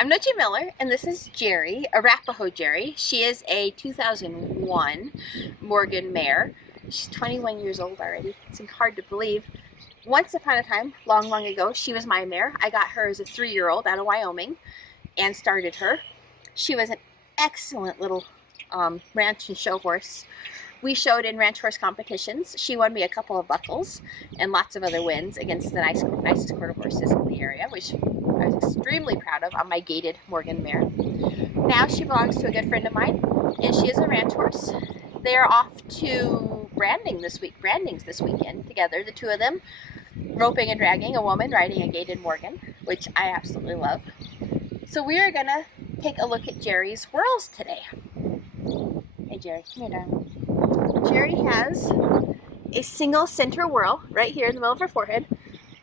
I'm Nochi Miller, and this is Jerry, Arapaho Jerry. She is a 2001 Morgan mare. She's 21 years old already. It's hard to believe. Once upon a time, long, long ago, she was my mare. I got her as a 3-year-old out of Wyoming and started her. She was an excellent little ranch and show horse. We showed in ranch horse competitions. She won me a couple of buckles and lots of other wins against the nicest quarter horses in the area, which I was extremely proud of on my gaited Morgan mare. Now she belongs to a good friend of mine, and she is a ranch horse. They are off to brandings this weekend together, the two of them, roping and dragging a woman riding a gaited Morgan, which I absolutely love. So we are gonna take a look at Jerry's Whorls today. Hey Jerry, come here, darling. Jerry has a single center whorl right here in the middle of her forehead,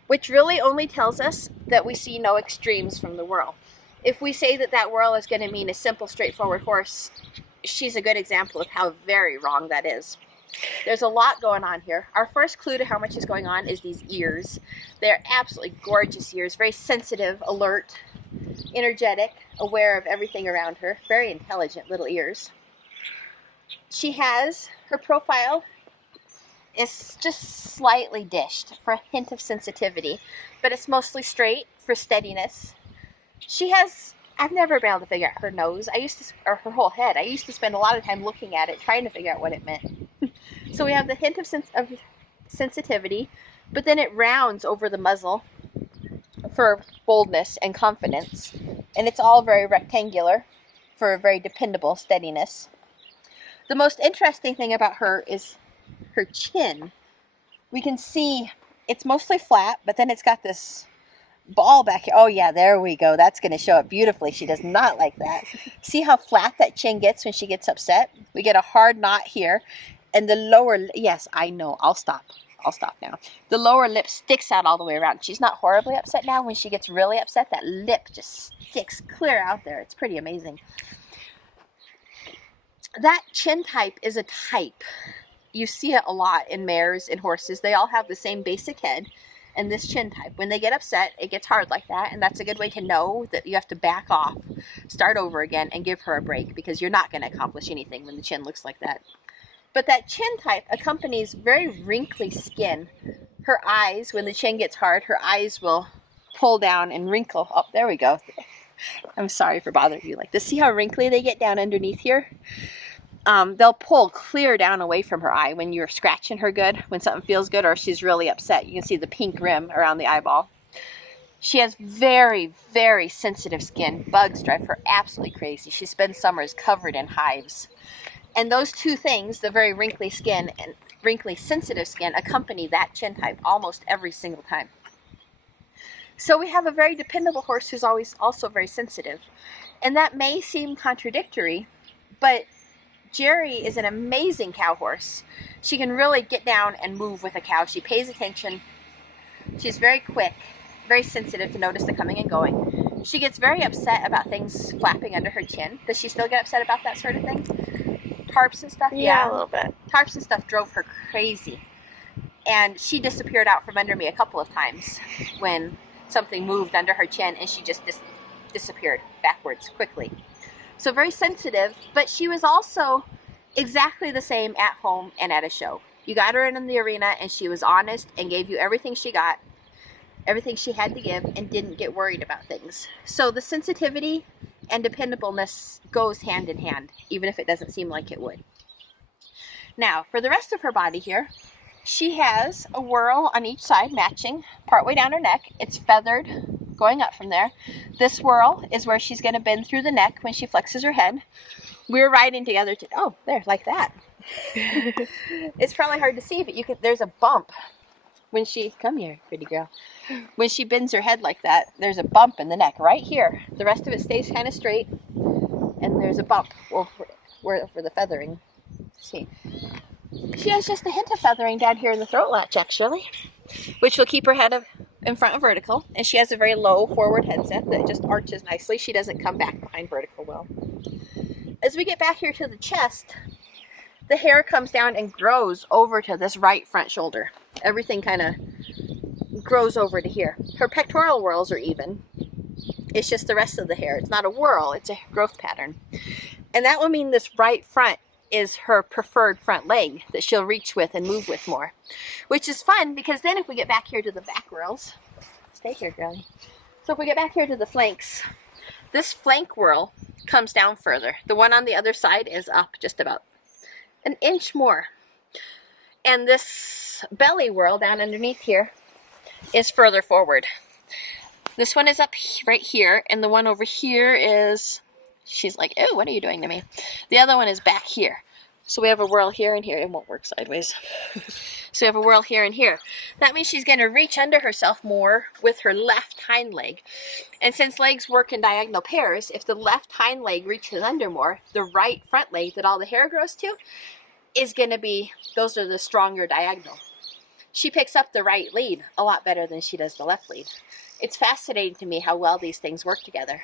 which really only tells us that we see no extremes from the whorl. If we say that that whorl is going to mean a simple, straightforward horse, she's a good example of how very wrong that is. There's a lot going on here. Our first clue to how much is going on is these ears. They're absolutely gorgeous ears, very sensitive, alert, energetic, aware of everything around her, very intelligent little ears. She has, her profile is just slightly dished for a hint of sensitivity, but it's mostly straight for steadiness. She has, I've never been able to figure out her nose, or her whole head. I used to spend a lot of time looking at it, trying to figure out what it meant. So we have the hint of sensitivity, but then it rounds over the muzzle for boldness and confidence. And it's all very rectangular for a very dependable steadiness. The most interesting thing about her is her chin. We can see it's mostly flat, but then it's got this ball back here. Oh yeah, there we go. That's going to show up beautifully. She does not like that. See how flat that chin gets when she gets upset? We get a hard knot here. And the lower, yes, I know. I'll stop now. The lower lip sticks out all the way around. She's not horribly upset now. When she gets really upset, that lip just sticks clear out there. It's pretty amazing. That chin type is a type. You see it a lot in mares and horses. They all have the same basic head and this chin type. When they get upset, it gets hard like that, and that's a good way to know that you have to back off, start over again, and give her a break, because you're not going to accomplish anything when the chin looks like that. But that chin type accompanies very wrinkly skin. Her eyes, when the chin gets hard, her eyes will pull down and wrinkle. Oh, there we go. I'm sorry for bothering you like this. See how wrinkly they get down underneath here? They'll pull clear down away from her eye when you're scratching her good, when something feels good, or she's really upset. You can see the pink rim around the eyeball. She has very, very sensitive skin. Bugs drive her absolutely crazy. She spends summers covered in hives. And those two things, the very wrinkly skin and wrinkly sensitive skin, accompany that chin type almost every single time. So we have a very dependable horse who's always also very sensitive. And that may seem contradictory, but Jerry is an amazing cow horse. She can really get down and move with a cow. She pays attention. She's very quick, very sensitive to notice the coming and going. She gets very upset about things flapping under her chin. Does she still get upset about that sort of thing? Tarps and stuff? Yeah, a little bit. Tarps and stuff drove her crazy. And she disappeared out from under me a couple of times when something moved under her chin, and she just disappeared backwards quickly. So very sensitive, but she was also exactly the same at home and at a show. You got her in the arena, and she was honest and gave you everything she got, everything she had to give, and didn't get worried about things. So the sensitivity and dependableness goes hand in hand, even if it doesn't seem like it would. Now, for the rest of her body here, she has a whorl on each side matching, partway down her neck. It's feathered, going up from there. This whorl is where she's going to bend through the neck when she flexes her head. We're riding together oh, there, like that. It's probably hard to see, but there's a bump when she, come here, pretty girl. When she bends her head like that, there's a bump in the neck right here. The rest of it stays kind of straight, and there's a bump over the feathering. Let's see. She has just a hint of feathering down here in the throat latch, actually, which will keep her head in front of vertical. And she has a very low forward headset that just arches nicely. She doesn't come back behind vertical well. As we get back here to the chest, the hair comes down and grows over to this right front shoulder. Everything kind of grows over to here. Her pectoral whorls are even. It's just the rest of the hair. It's not a whorl, it's a growth pattern. And that will mean this right front is her preferred front leg that she'll reach with and move with more. Which is fun, because then if we get back here to the back whorls, stay here, girlie. So if we get back here to the flanks, this flank whorl comes down further. The one on the other side is up just about an inch more. And this belly whorl down underneath here is further forward. This one is up right here, and the one over here is, she's like, oh, what are you doing to me? The other one is back here. So we have a whorl here and here. It won't work sideways. So we have a whorl here and here. That means she's going to reach under herself more with her left hind leg. And since legs work in diagonal pairs, if the left hind leg reaches under more, the right front leg that all the hair grows to is going to be, those are the stronger diagonal. She picks up the right lead a lot better than she does the left lead. It's fascinating to me how well these things work together.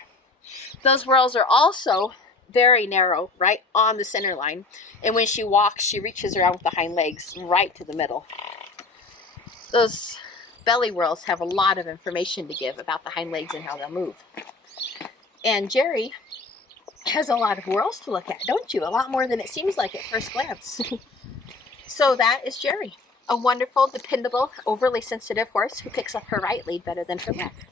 Those whorls are also very narrow, right on the center line. And when she walks, she reaches around with the hind legs right to the middle. Those belly whorls have a lot of information to give about the hind legs and how they'll move. And Jerry has a lot of whorls to look at, don't you? A lot more than it seems like at first glance. So that is Jerry, a wonderful, dependable, overly sensitive horse who picks up her right lead better than her left.